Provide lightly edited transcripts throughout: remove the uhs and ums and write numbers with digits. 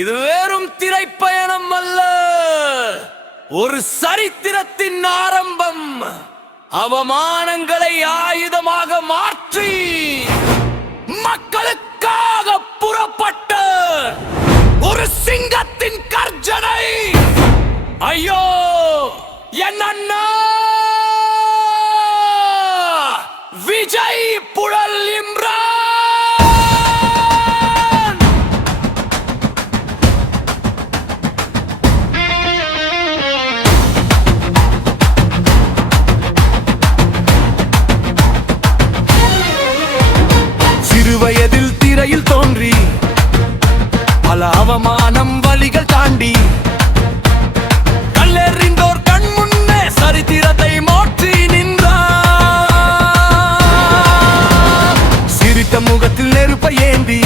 இது வெறும் திரைப்பயணம் அல்ல, ஒரு சரித்திரத்தின் ஆரம்பம். அவமானங்களை ஆயுதமாக மாற்றி மக்களுக்காக புறப்பட்ட ஒரு சிங்கத்தின் கர்ஜனை. ஐயோ என் அண்ணா விஜய் புழல் இம்ரான். சிறுவயதில் திரையில் தோன்றி பல அவமானம் வழிகள் தாண்டி கல்லெறிந்தோர் கண் முன்னே சரித்திரத்தை மாற்றி நின்றார். சிரித்த முகத்தில் நெருப்பை ஏந்தி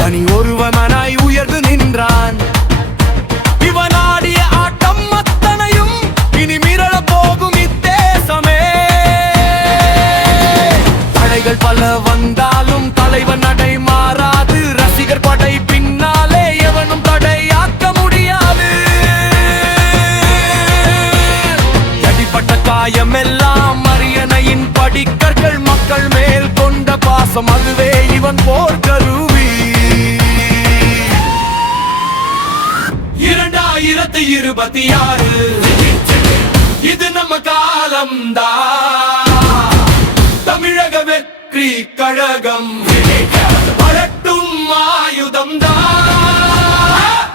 தனி ஒருவனாய் உயர்ந்து நின்றான். இவன் ஆடிய ஆட்டம் அத்தனையும் இனி மிரள போகும் இத்தேசமே. தடைகள் பல வந்தாலும் தலைவன் நடை மாறாது. ரசிகர் படை பின்னாலே எவனும் தடையாக்க முடியாது. அடிப்பட்ட காயம் எல்லாம் அரியணையின் படிக்கற்கள். மக்கள் மேல் கொண்ட பாசம் அதுவே இவன் போர் கருவி. 2026 இது நம்ம காலம்தான். தமிழக வெற்றி கழகம் வரட்டும் ஆயுதம் தான்.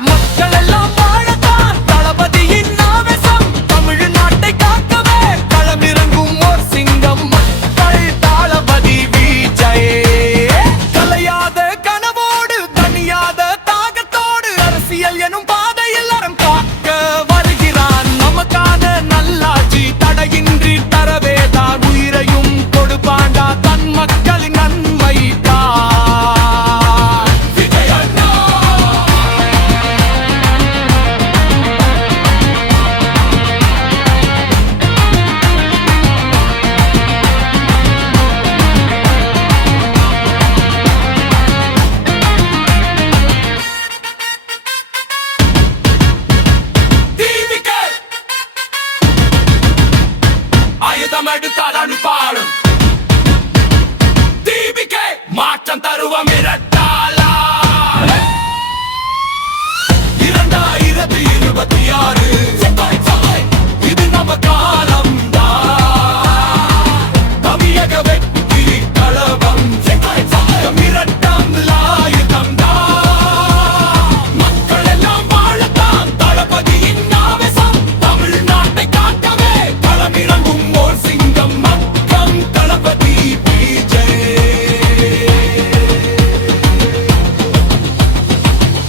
மக்கள் எல்லாம் வாழத்தான் தளபதியின் ஆவேசம். தமிழ்நாட்டை காக்கவே களமிறங்கும் ஓர் சிங்கம். மக்கள் தளபதி விஜய். கலையாத கனவோடு தனியாத தாகத்தோடு அரசியல் எனும் பாதையில் அறம் காக்க வருகிறான். நமக்கான நல்லாட்சி தடையின்றி தரவே தான் உயிரையும் கொடுப்பாண்டா தன் மக்களின் நன்மைதான். விஜய் அண்ணா ஆயுதம் எடுத்தால் பாடும் தீபிகே மாற்றம் தருவம் இரட்டாளா. 2026 இது நம்ம காலம் தான். தமிழக வெற்றி கழகம் மிரட்டம் ஆயுதம் தான். மக்கள் எல்லாம் வாழத்தான் தளபதியின் ஆவேசம். தமிழ்நாட்டை காக்கவே களமிறங்கும் ஓர் சிங்கம். மக்கள் தளபதி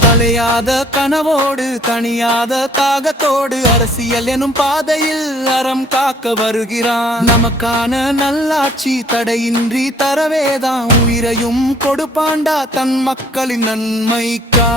தலையாத கனவோடு தனியாத தாகத்தோடு அரசியல் எனும் பாதையில் அறம் காக்க வருகிறான். நமக்கான நல்லாட்சி தடையின்றி தரவேதான் உயிரையும் கொடுப்பாண்டா தன் மக்களின் நன்மைக்கா.